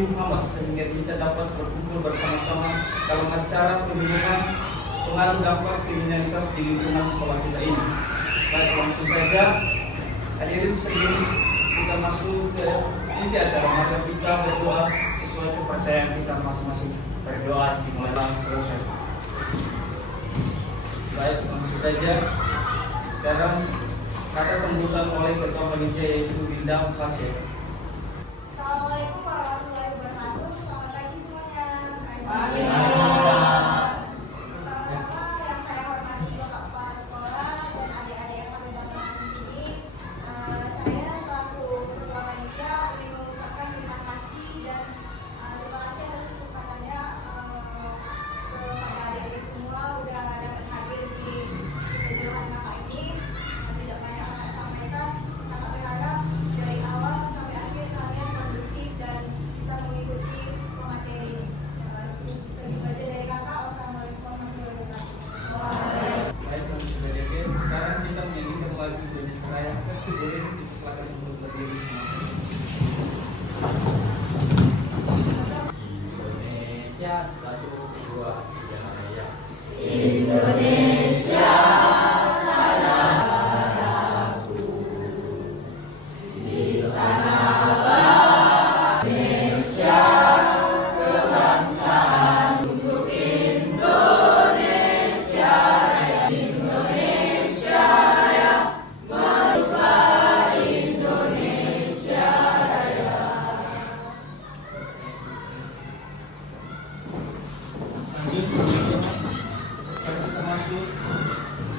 Nabi Muhammad sehingga kita dapat berkumpul bersama-sama dalam acara perlindungan pengaruh dampak kriminalitas di lingkungan sekolah kita ini. Baik, langsung saja hadirin sebelum kita masuk ke inti acara, maka kita berdoa sesuai kepercayaan kita masing-masing. Berdoa dimulai selesai. Baik, langsung saja. Sekarang kata sambutan oleh Ketua Panitia yaitu Bintang Fasya. Assalamualaikum warahmatullahi wabarakatuh. Selamat pagi semuanya. Pagi. Pertama-tama yang saya hormati Bapak Kepala Sekolah dan adik-adik yang kami banggakan di sini, saya selaku Ketua Panitia ingin mengucapkan terima kasih dan terima kasih atas kesempatannya kepada adik-adik semua udah dapat hadir di kejuaraan kakak ini. Tidak banyak anak sampaikan, kakak berharap dari awal sampai akhir kalian kondusif dan bisa mengikuti pemateri ini. Segitu aja dari kakak. Wassalamualaikum warahmatullahi wabarakatuh. Baik, sudah jadi. Sekarang kita menyanyikan lagu Indonesia Raya. Boleh dipersilakan untuk berdiri semua. Indonesia 1, 2, 3 Raya. Indonesia Lanjut, sekarang kita masuk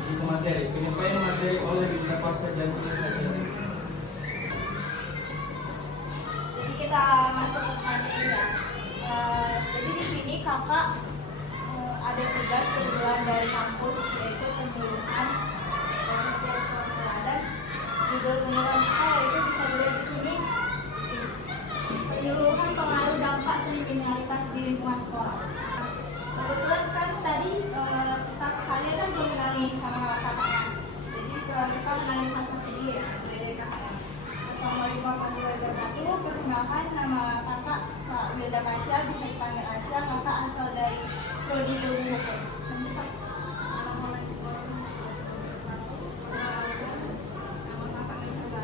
di materi. Penyampaian materi oleh Bintang Fasya dan Bintang. Jadi kita masuk ke materi ya. Jadi di sini kakak ada tugas kebetulan dari kampus yaitu penyuluhan dari sekolah dan judul penyuluhan kita yaitu bisa dilihat di sini penyuluhan pengaruh dampak kriminalitas di lingkungan sekolah. Kebetulan kan tadi kalian kan belum kenalin sama kakaknya. Jadi kita kenalin satu-satu dulu ya dari kakaknya. Assalamualaikum warahmatullahi wabarakatuh. Perkenalkan, nama kakak Kak Wilda Kasya, bisa dipanggil Asya. Kakak asal dari Prodi Ilmu Hukum. Lanjut, Kak. Assalamualaikum warahmatullahi wabarakatuh. Nama kakak Melisa.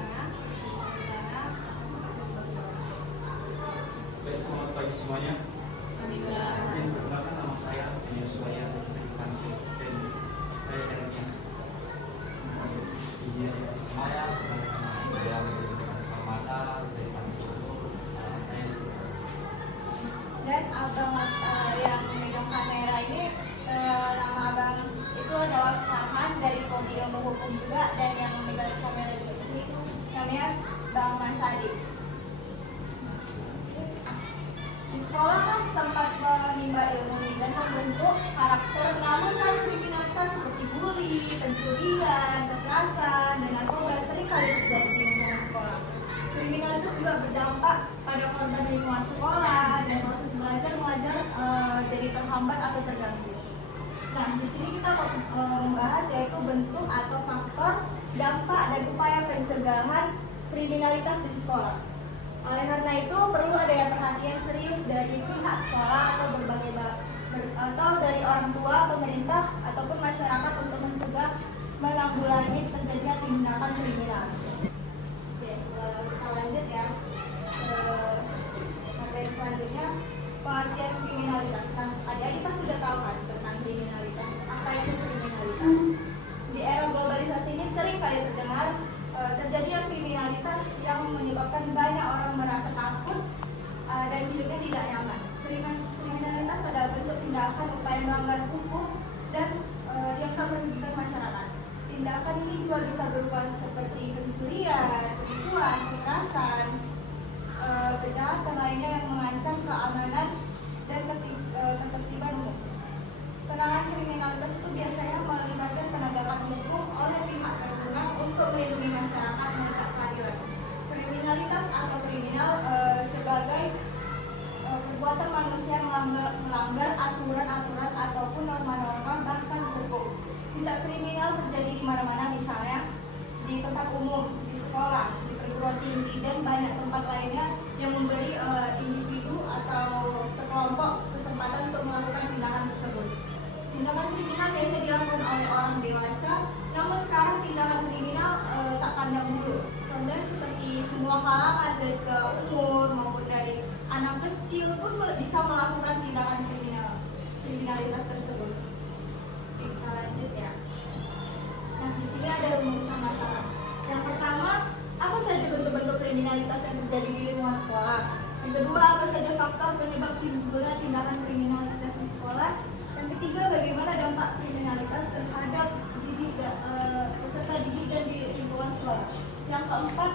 Baik, selamat pagi semuanya. Izin perkenalkan, nama saya Daniel Suwaya, bisa dipanggil dan saya Ernias. Terima kasih. Iya, Saya yang Permata dari Panjang. Saya Dan abang yang memegang kamera ini nama abang itu adalah Farhan dari Prodi Ilmu Hukum juga, dan yang memegang kamera di sini itu namanya Bang Mansadi. Di sekolah kan tempat menimba ilmu dan membentuk karakter, namun kan kriminalitas seperti bully, pencurian, kekerasan, dan narkoba sering kali terjadi di lingkungan sekolah. Kriminalitas juga berdampak pada korban lingkungan sekolah dan proses belajar mengajar jadi terhambat atau terganggu. Nah, di sini kita membahas yaitu bentuk atau faktor, dampak, dan upaya pencegahan kriminalitas di sekolah. Oleh karena itu perlu adanya perhatian serius dari pihak sekolah atau atau dari orang tua, pemerintah, ataupun masyarakat untuk mencegah menanggulangi terjadinya tindakan kriminal. Oke, kita lanjut ya. Materi selanjutnya, pengertian kriminalitas. Nah, adik-adik pasti sudah tahu kan tentang kriminalitas. Apa itu kriminalitas? Di era globalisasi ini sering kali terdengar terjadinya kriminalitas yang menyebabkan banyak orang merasa takut dan hidupnya tidak nyaman. Kriminalitas adalah bentuk tindakan upaya melanggar hukum dan yang tak merugikan masyarakat. Tindakan ini juga bisa berupa seperti terjadi di lingkungan sekolah. Yang kedua, apa saja faktor penyebab timbulnya tindakan kriminalitas di sekolah. Yang ketiga, bagaimana dampak kriminalitas terhadap peserta didik dan di lingkungan sekolah. Yang keempat,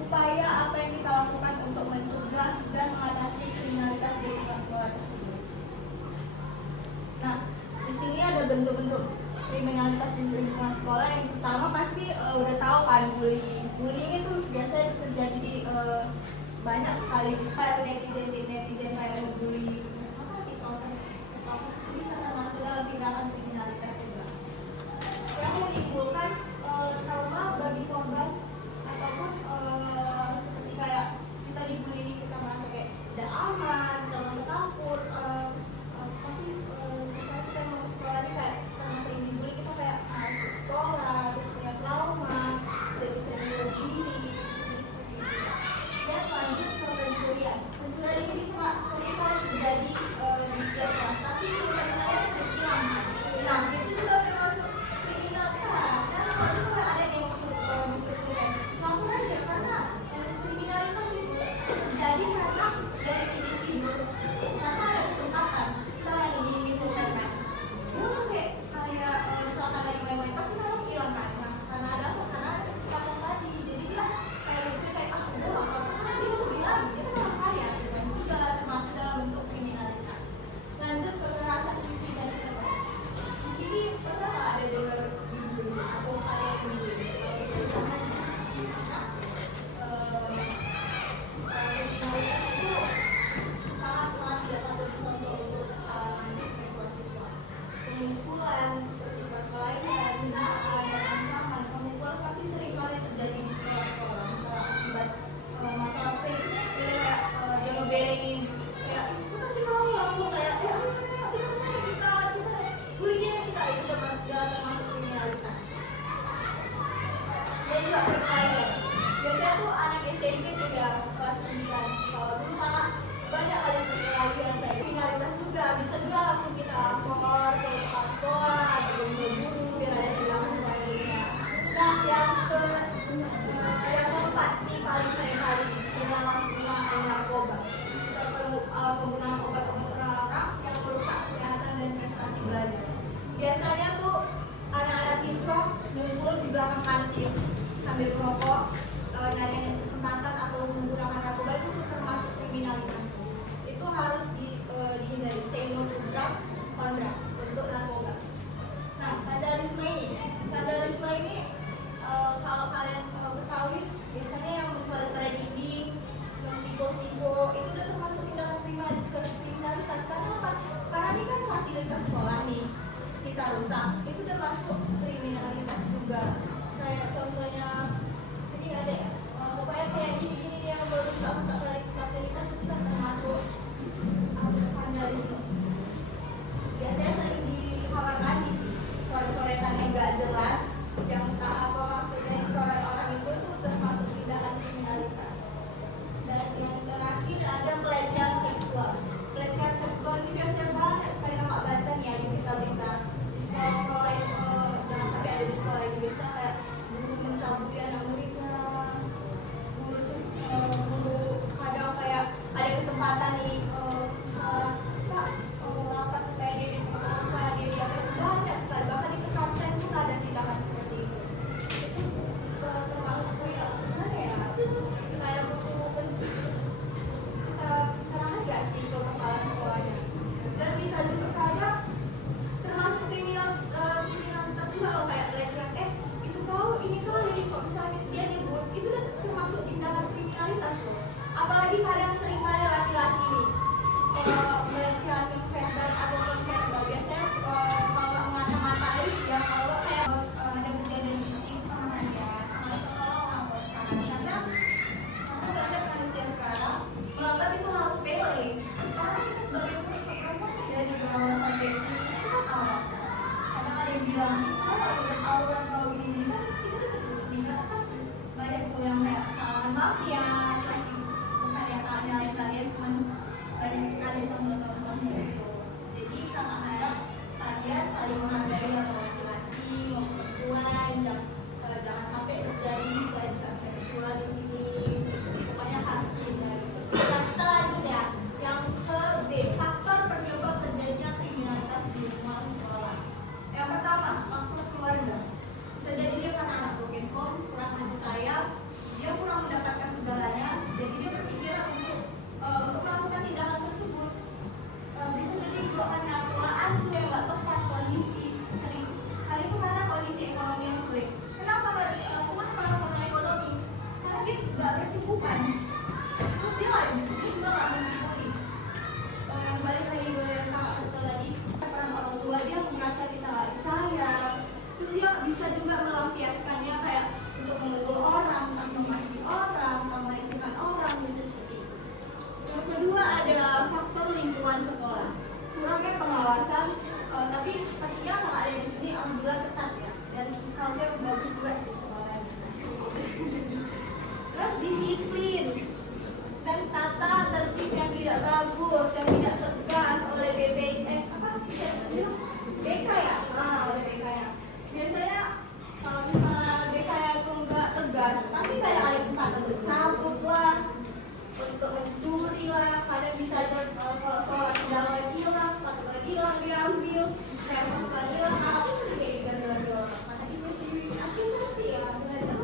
upaya apa yang kita lakukan untuk mencegah dan mengatasi kriminalitas di lingkungan sekolah tersebut. Nah, di sini ada bentuk-bentuk kriminalitas di lingkungan sekolah. Yang pertama pasti udah tahu kan, bullying. Bullying itu biasa terjadi di banyak sekali. Bisa netizen kayak ngebully TikTokers bisa termasuk dalam tindakan kriminalitas juga. Yang menimbulkan trauma bagi korban ataupun seperti kayak kita dibully, kita merasa kayak tidak aman, kita merasa takut. Pasti misalnya kita mau sekolah ini kayak karena sering dibully, kita kayak harus ke sekolah, terus punya trauma, jadi sering dibully, seperti itu. Dan lanjut ke pencurian. Pencurian ini sering kali terjadi di setiap kelas, tapi pencurian sering hilang. Nah, itu juga termasuk kriminalitas. Karena kalau misalnya ada yang mencurian, lakukan aja, karena kriminalitas itu terjadi karena dari individu, karena ada kesempatan. Misalnya ini bukan kan, dia tuh kayak misalkan lagi main-main, pasti mereka hilang kan. Nah, karena ada apa? Karena ada kesempatan tadi. Jadi dia kayak lucu kayak udah lah, karena dia bisa bilang dia kan orang kaya, gitu kan. Itu juga termasuk dalam bentuk kriminalitas. Lanjut ke kekerasan fisik dan verbal. Di sini pernah nggak ada dengar dibully atau ada yang dibully? Kriminalitas itu sangat-sangat tidak patut dicontoh untuk siswa-siswa. Pemukulan seperti perkelahian, hinaan, dan ancaman. Pemukulan pasti sering kali terjadi di sekolah-sekolah. Misalnya akibat masalah sepele, kayak dia ngeberengin, kayak lu kasih mau langsung kayak kita kesana, kita bullying kita, itu termasuk kriminalitas. Dan juga perkelahian. Biasanya tuh anak SMP tuh ya kelas 9. Kalau dulu karena banyak kali perkelahian kayak kriminalitas juga, bisa juga langsung kita lapor ke kepala sekolah atau ke guru biar ada tindakan selanjutnya. Nah, yang keempat ini paling sering kali penyalahgunaan narkoba. Bisa penggunaan obat-obatan terlarang yang merusak kesehatan dan prestasi belajar. Biasanya tuh anak-anak siswa ngumpul di belakang kantin sambil merokok, nyari kesempatan atau menggunakan narkoba, itu termasuk kriminalitas. Itu harus dihindari. Say no to drugs, on drugs, untuk narkoba. Nah, vandalisme ini kalau kalian ketahui, biasanya yang mencoret-coret dinding, stiko-stiko, itu udah termasuk tindakan kriminalitas. saja kalau sholat sedang lagi hilang, sepatu lagi hilang diambil, termos lagi hilang, apa sih kayak gitu orang. Maka ibu sendiri asyik berarti ya, belajar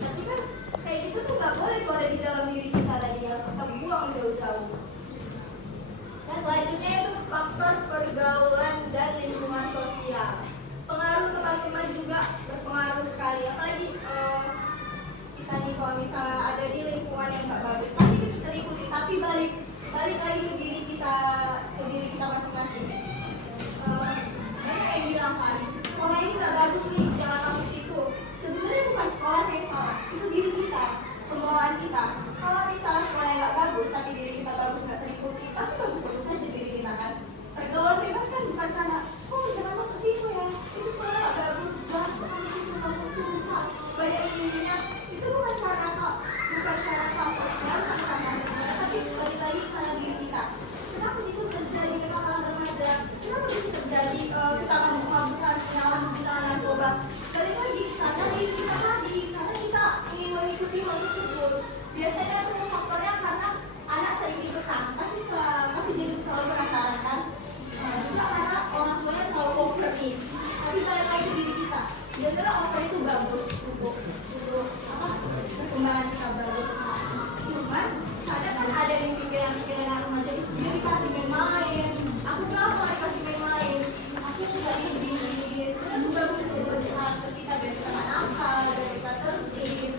tapi kan kayak gitu tuh nggak boleh tuh ada di dalam diri kita tadi, harus kita buang jauh-jauh. Dan selanjutnya itu faktor pergaulan dan lingkungan sosial. Pengaruh teman-teman juga berpengaruh sekali, apalagi kita nih kalau misalnya ada di lingkungan yang nggak bagus, pasti kita ikuti, tapi balik lagi ke diri kita masing-masing. Banyak yang bilang kan, sekolah ini nggak bagus nih, jangan masuk itu. Sebenarnya bukan sekolah yang salah, itu diri kita, pembawaan kita. Kalau misalnya sekolah yang nggak bagus, tapi diri kita bagus nggak terikuti, pasti bagus-bagus aja diri kita kan. Pergaulan bebas kan bukan karena, oh jangan masuk situ ya, itu sekolah nggak bagus, jangan masuk situ, kampus itu rusak, banyak ininya. Itu bukan cara sosial, tapi balik lagi karena diri kita. Kenapa bisa terjadi hal-hal remaja? Kenapa bisa terjadi kita mabuk-mabukan, penyalahgunaan narkoba? Balik lagi karena diri kita tadi, karena kita ingin mengikuti hal tersebut. Biasanya tuh faktornya karena anak sering ikutan, pasti jadi selalu penasaran kan? Juga karena orang tuanya terlalu over nih. Tapi balik lagi diri kita. Biasanya over itu bagus untuk perkembangan kita bagus. Cuman kadang kan ada yang pikiran remaja itu sendiri kasih main. Aku kenapa kasih main? Aku juga ini. Itu bagus untuk karakter kita biar kita nggak nakal, biar kita tertib.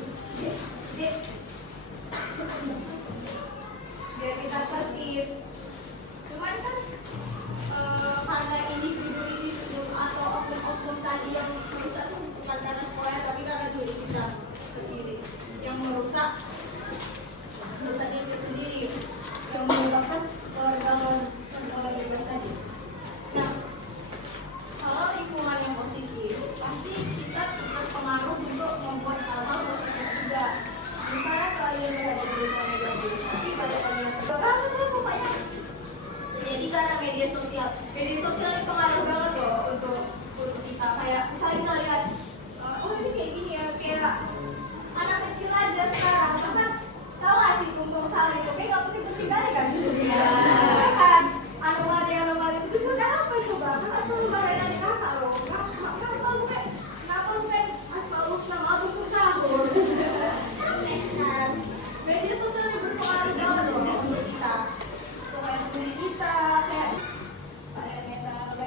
Biar kita tertib. Cuman kan karena individu atau oknum tadi yang merusak itu bukan karena sekolah, tapi karena diri kita sendiri yang merusak diri kita sendiri, yang menyebabkan pergaulan bebas tadi. Nah, kalau lingkungan yang positif, pasti kita berpengaruh untuk membuat hal-hal positif juga. Misalnya kalian berada di lingkungan yang bagus, tapi pada kalian banget lah pokoknya. Jadi karena media sosial ini pengaruh banget loh untuk kita. Kayak misalnya kita lihat, oh ini kayak gini ya, kayak anak kecil aja sekarang, karena tahu nggak sih tumpeng sari itu kayak nggak putih-putih kan kan? Kan anomali itu pun apa coba? Kan asal lebaran adik kakak loh, kenapa lu kayak asal lu nama aku pun sahur? Aneh kan? Media sosial ini berpengaruh banget loh untuk kita. Kayak diri kita, kayak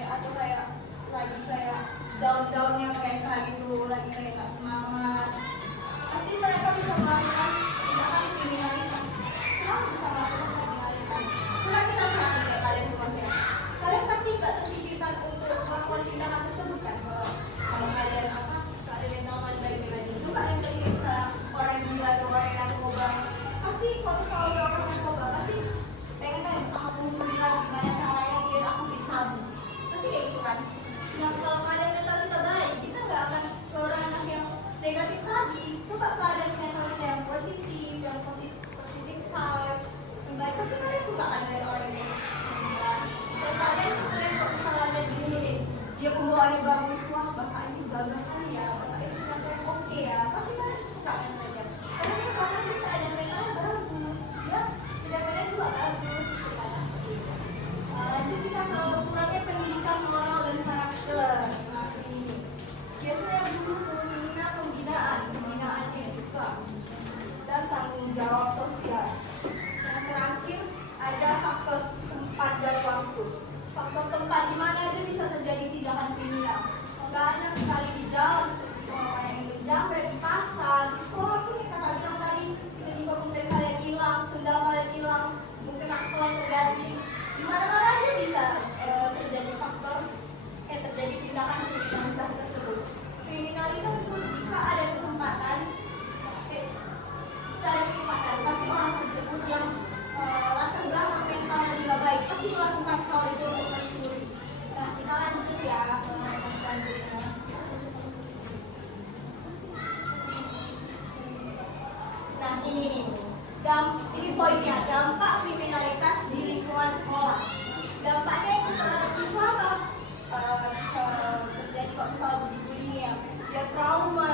atau kayak lagi kayak daun-daunnya mereka gitu, lagi kayak gak semangat. Pasti mereka bisa melakukan tindakan kriminalitas. Kenapa bisa melakukan kriminalitas? Karena kita sama kayak kalian semuanya. Kalian pasti gak terpikirkan untuk melakukan tindakan tersebut kan? Kalau kalian yang tahu kalian lagi itu kalian teriksa orang gila atau orang yang narkoba. Pasti kalau misalnya melakukan narkoba, pasti pengen kan aku bilang gimana caranya biar aku bisa. Pasti kayak gitu kan. Nah kalau keadaan mental kita baik, kita nggak akan ke ranah yang negatif tadi. Coba keadaan mental kita yang positif vibe, yang baik, pasti kalian suka kan dari orang yang dan kalian kok misalnya ada di sini dia pembawaannya bagus, wah bapaknya bagus kali ya, bapaknya yang oke ya, pasti kalian suka kan mereka. Karena kita keadaan mentalnya bagus, ya tidak juga bagus. Lanjut kita ke kurangnya pendidikan moral dan karakter. Nah ini biasanya dulu tuh pembinaan etika dan tanggung jawab sosial. Yang terakhir ada faktor tempat dan waktu. Faktor tempat di mana aja bisa terjadi tindakan kriminal. Banyak sekali di jalan, seperti orang yang berjamret di pasar, di sekolah pun kita bilang tadi tiba-tiba kemudian kalian hilang, sendal kalian hilang, mungkin kalian terganti. Di mana-mana aja bisa terjadi terjadi tindakan kriminalitas tersebut. Kriminalitas itu jika ada kesempatan, pasti orang tersebut yang latar belakang mentalnya tidak baik pasti melakukan hal itu untuk mencuri. Nah kita lanjut ya ke selanjutnya. Nah ini poinnya, dampak kriminalitas di lingkungan sekolah. Dampaknya itu terhadap siswa terjadi kok misalnya bullying ya, dia trauma,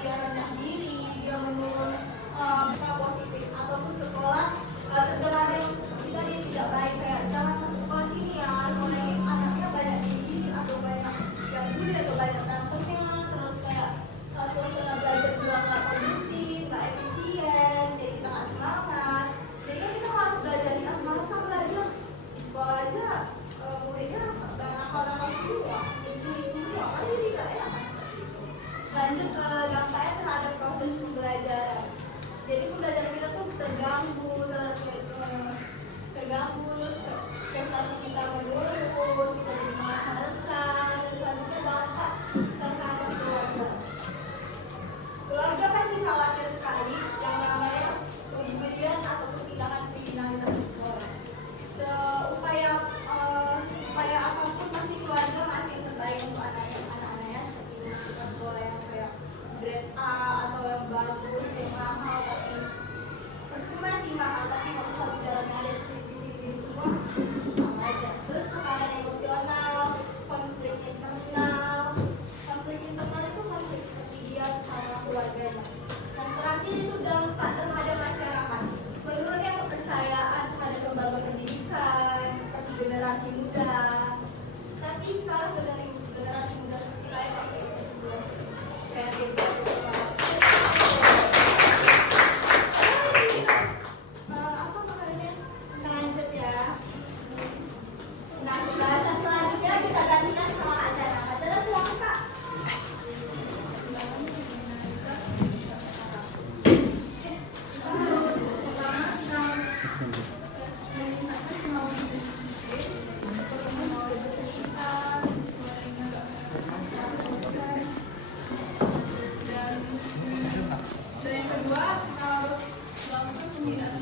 dia rendah diri, dia menurun positif ataupun sekolah terdengar yang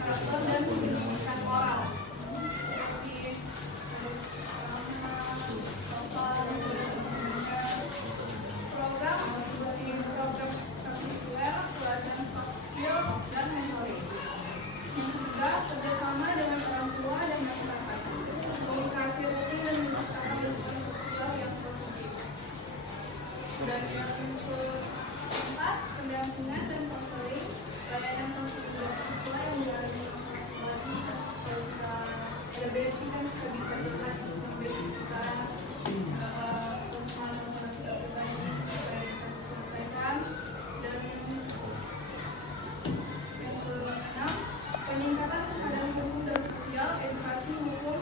karakter dan pendidikan moral seperti program seperti program ekstrakurikuler, pelatihan soft skill, dan mentoring. Yang ketiga, kerjasama dengan orang tua dan masyarakat, komunikasi rutin dan menciptakan lingkungan sosial yang positif. Dan yang keempat, pendampingan dan konseling, layanan konseling siswa yang dialami lagi ada basic kan bisa jelas basic kita selesaikan. Dan yang keenam, peningkatan kesadaran hukum dan sosial, edukasi hukum,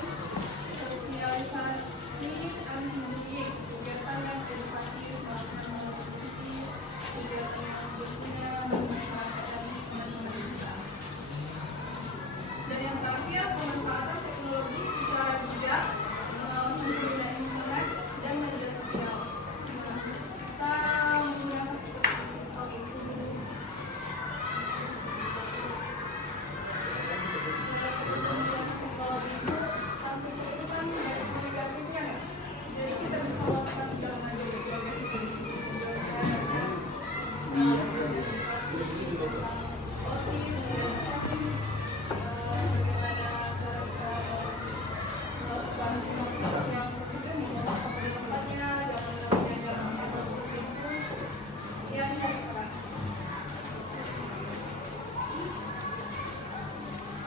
sosialisasi anti bullying, kegiatan yang edukatif, melakukan hal positif, kegiatan yang berguna memanfaatkan teman-teman kita. Dan yang terakhir, pemanfaatan teknologi secara bijak, pengawasan penggunaan internet dan media sosial. Kita menggunakan seperti jadi kita bisa melakukan dengan berbagai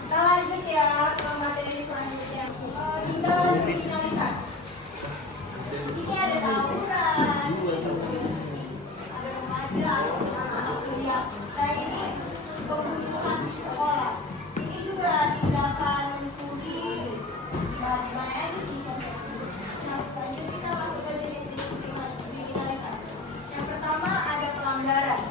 Kita lanjut ya ke materi selanjutnya. Hindari kriminalitas. Ini ada tawuran, ada remaja, anak-anak kuliah. Dan ini pembunuhan di sekolah. Ini juga tindakan mencuri. Mana aja sih? Nah, lanjut kita masuk ke jenis-jenis kriminalitas. Yang pertama ada pelanggaran.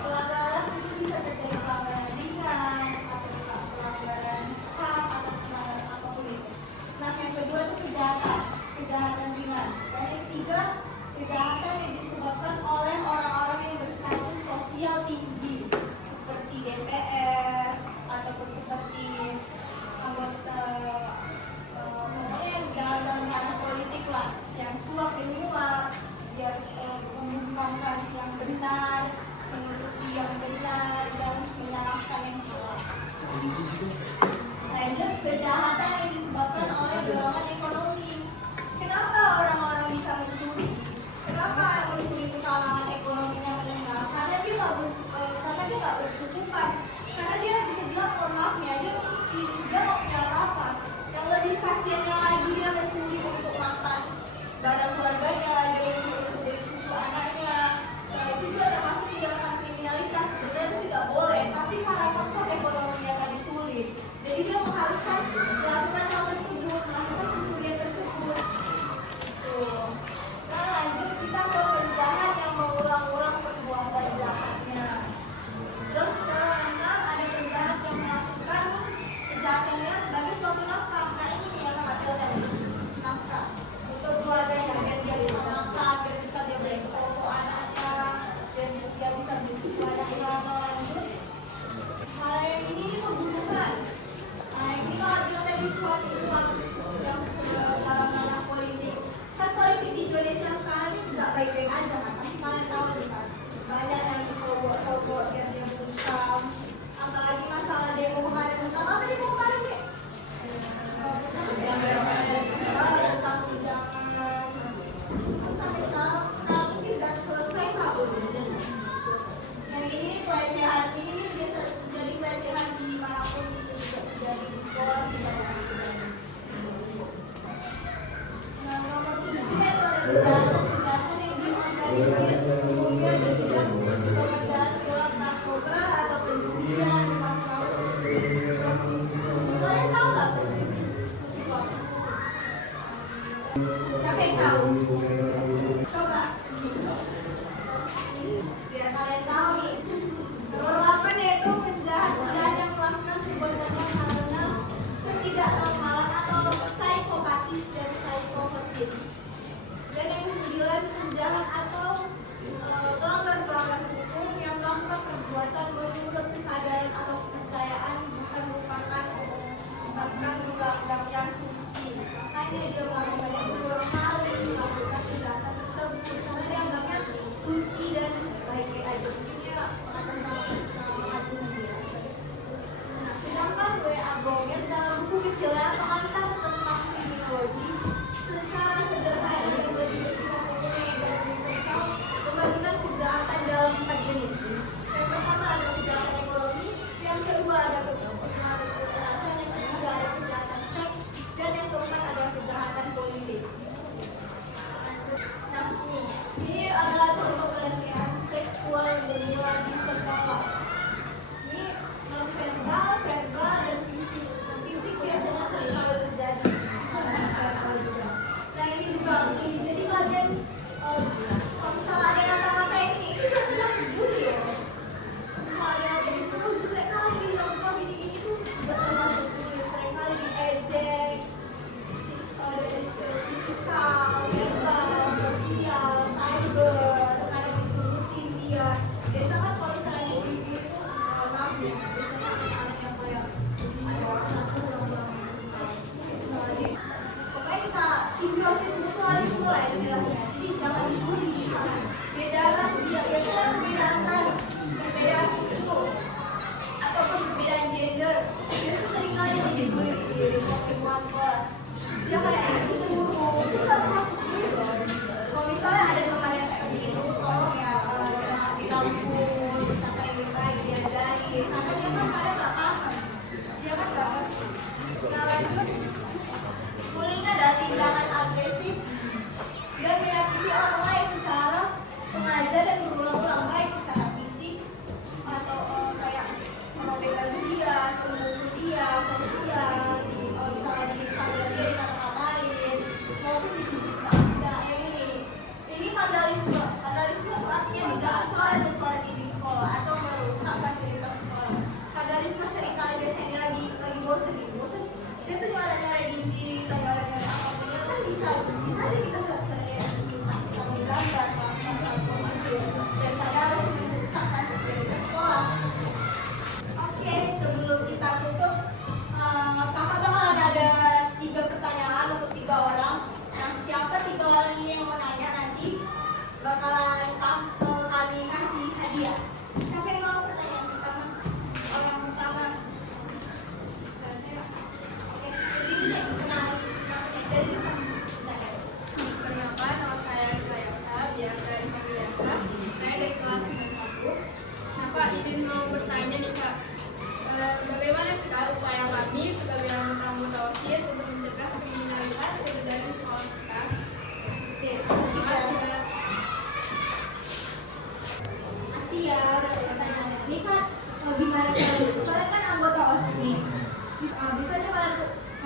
Pelanggaran itu bisa terjadi pelanggaran ringan atau pelanggaran HAM atau pelanggaran apapun itu. Nah, yang kedua itu kejahatan ringan. Dan yang ketiga, kejahatan yang disebabkan oleh orang-orang yang berstatus sosial tinggi seperti DPR ataupun seperti anggota pokoknya yang dalam ranah politik lah, yang suap menyuap, yang mengungkapkan yang benar, menutupi yang benar dan menyalahkan yang salah. Lanjut, kejahatan yang disebabkan oleh dorongan ekonomi. Kenapa orang-orang bisa mencuri? Kenapa yang mencuri itu kalangan ekonominya menengah? Karena dia nggak berkecukupan. Karena dia bisa bilang mohon maaf ya, dia miskin, dia nggak punya apa-apa. Yang lebih kasiannya lagi dia mencuri untuk makan barang keluarganya, dia mencuri untuk beli susu anaknya. Nah, itu juga termasuk tindakan kriminalitas. Sebenarnya itu tidak boleh, tapi karena faktor ekonominya tadi sulit, jadi dia mengharuskan melakukan hal tersebut, melakukan pencurian tersebut. Tuh. Nah, lanjut kita ke penjahat yang mengulang-ulang perbuatan jahatnya. Terus keleenam ada penjahat yang melakukan kejahatannya sebagai suatu nafkah. Nah, ini yang menghasilkan nafkah untuk keluarganya, biar dia bisa makan, biar bisa dia beli pokok anaknya, biar dia bisa beli susu anaknya. Lanjut, hal yang ini pembunuhan. Nah, ini kalau dia tadi suatu yang dalam ranah politik. Kan politik di Indonesia sekarang ini tidak baik-baik aja kan, pasti kalian tahu nih kan. Banyak yang disobok-sobok, yang dia bungkam. Apalagi masalah demo kemarin, tentang apa demo kemarin nih? Tentang tunjangan. Sampai sekarang mungkin nggak selesai tahun. Yang ini pelecehan, ini biasa terjadi pelecehan dimanapun, itu juga terjadi di sekolah, Nah, nomor 7 metode kejahatan yang diorganisir, kemudian ditindak pengerjaan gelap narkoba atau penjudian, kalian tahu nggak? Siapa yang tahu? Coba. Biar kalian tahu nih. Nomor 8 yaitu penjahat yang melakukan perbuatannya karena ketidaknormalan atau psikopatis dan psikopatis. Dan yang 9 penjahat atau pelanggar hukum yang melakukan perbuatan menurut kesadaran atau kepercayaan bukan merupakan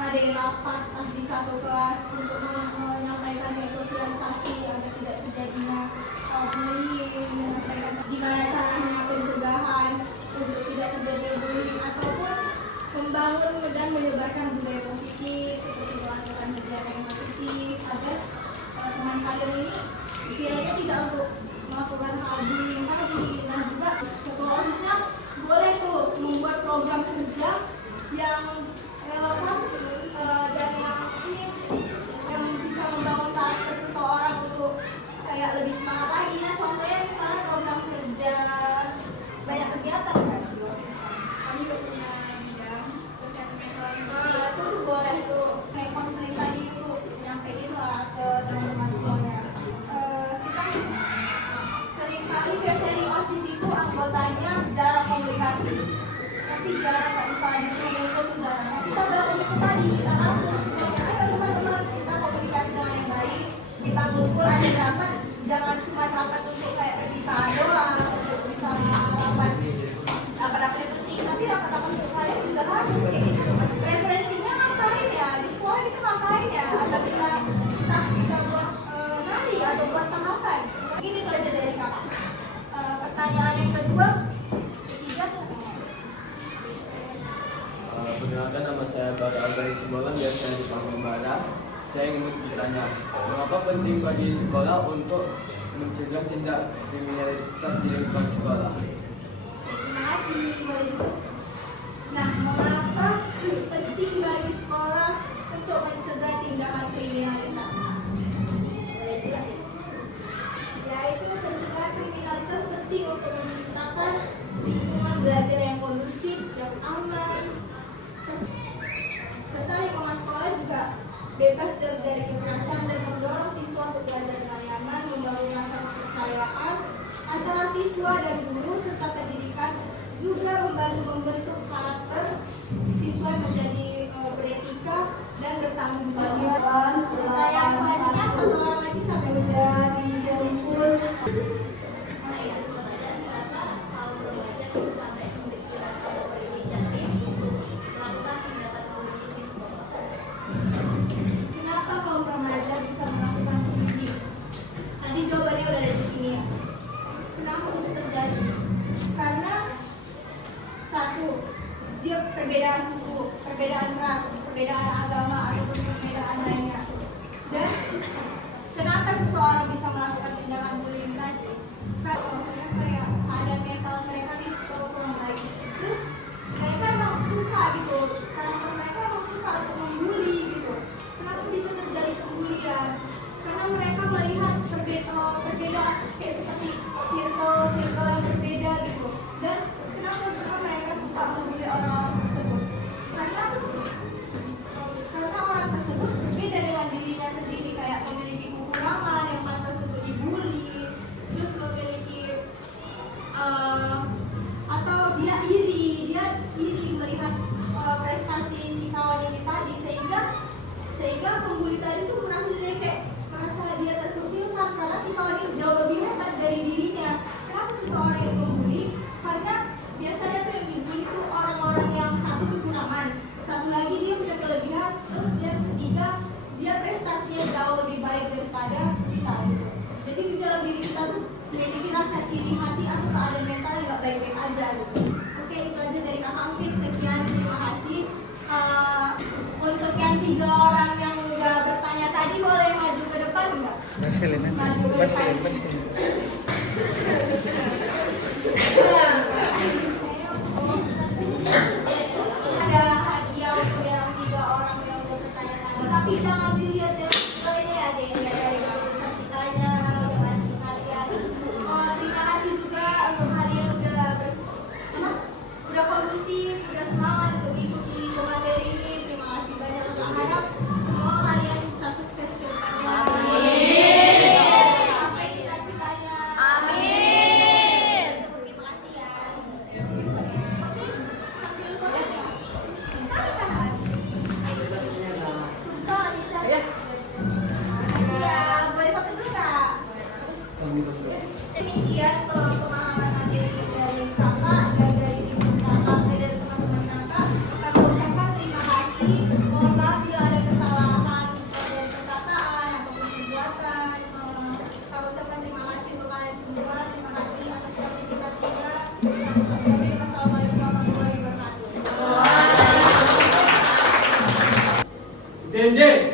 ada yang rapat di satu kelas untuk menyampaikan sosialisasi agar tidak terjadinya bullying, menyampaikan gimana caranya pencegahan untuk tidak terjadi bullying ataupun membangun dan menyebarkan budaya positif seperti melakukan kegiatan yang positif agar teman kalian ini kiranya tidak untuk melakukan hal bullying tadi. Nah juga ketua OSISnya boleh tuh membuat program kerja yang relevan dan yang bisa membangun karakter seseorang untuk kayak lebih semangat lagi. Nah contohnya misalnya program kerja banyak kegiatan kan di OSIS. Kami juga punya bidang kesehatan mental. Itu boleh tuh kayak konseling tadi itu nyampein lah ke teman-teman semuanya. Kita seringkali biasanya di OSIS itu anggotanya jarang komunikasi. Tapi jarang nggak bisa disuruh itu jarang. Kita bangun itu tadi kita atur semuanya. Ayo teman-teman kita komunikasi dengan yang baik. Kita ngumpul ada rapat. Jangan cuma rapat untuk kayak perpisahan doang, untuk misalnya rapat yang penting. Tapi rapat-rapat untuk kalian juga harus kayak gitu. Referensinya ngapain ya? Di sekolah kita ngapain ya? Atau kita buat nari atau buat samakan. Ini tuh aja dari kakak. Pertanyaan yang kedua, ketiga siapa? Perkenalkan, nama saya Bapak Albari Simbolan, biasa dipanggil Bara. Saya ingin bertanya, mengapa penting bagi sekolah untuk mencegah tindak kriminalitas di lingkungan sekolah? Terima kasih. Nah, mengapa penting bagi sekolah untuk mencegah tindakan kriminalitas? Boleh jelasin? Yaitu mencegah kriminalitas penting untuk menciptakan lingkungan belajar yang kondusif, yang aman, serta lingkungan sekolah juga bebas dari kekerasan dan mendorong siswa untuk belajar dengan nyaman, membangun rasa kepercayaan antara siswa dan guru serta pendidikan, juga membantu membentuk karakter siswa menjadi beretika dan bertanggung jawab. Pertanyaan selanjutnya satu orang lagi sampai menjadi kumpul. Kenapa kaum remaja bisa melakukan bullying? Tadi jawabannya udah ada di sini ya. Kenapa bisa terjadi? Karena satu, dia perbedaan suku, perbedaan ras, perbedaan agama ataupun perbedaan lainnya. Dan kenapa seseorang bisa melakukan tindakan bullying tadi? Karena kayak keadaan mental mereka nih kurang baik. Terus mereka emang suka gitu, karakter mereka emang suka untuk membuli gitu. Kenapa bisa terjadi pembulian? Karena mereka melihat perbedaan kayak seperti circle yang berbeda gitu. Dan kenapa mereka suka membuli orang tersebut? Karena orang tersebut berbeda dengan dirinya sendiri, kayak memiliki kekurangan yang pantas untuk dibully, terus memiliki atau dia iri melihat prestasi si kawan ini tadi, sehingga pembuli tadi tuh merasa dia terkucilkan karena si kawan ini jauh lebih hebat dari dirinya. Kenapa seseorang yang membuli? Karena biasanya tuh yang dibully itu orang-orang yang satu kekurangan, satu lagi dia punya kelebihan, terus yang ketiga dia prestasinya jauh lebih baik daripada kita gitu. Jadi di dalam diri kita tuh memiliki rasa iri hati atau keadaan mental yang nggak baik-baik aja gitu. Oke, itu aja dari kakak. Mungkin sekian, terima kasih. Untuk yang 3 orang yang udah bertanya tadi boleh maju ke depan nggak? Maju ke depan. Ada hadiah untuk yang 3 orang yang udah bertanya tadi. Tapi jangan dilihat dari ini ada yang dari kita masih kalian. Terima kasih juga untuk kalian udah kondusif, udah semangat untuk ikuti materi ini. Terima kasih banyak. Harap semua kalian bisa sukses ke depannya. Sampai cita-citanya. Hindi!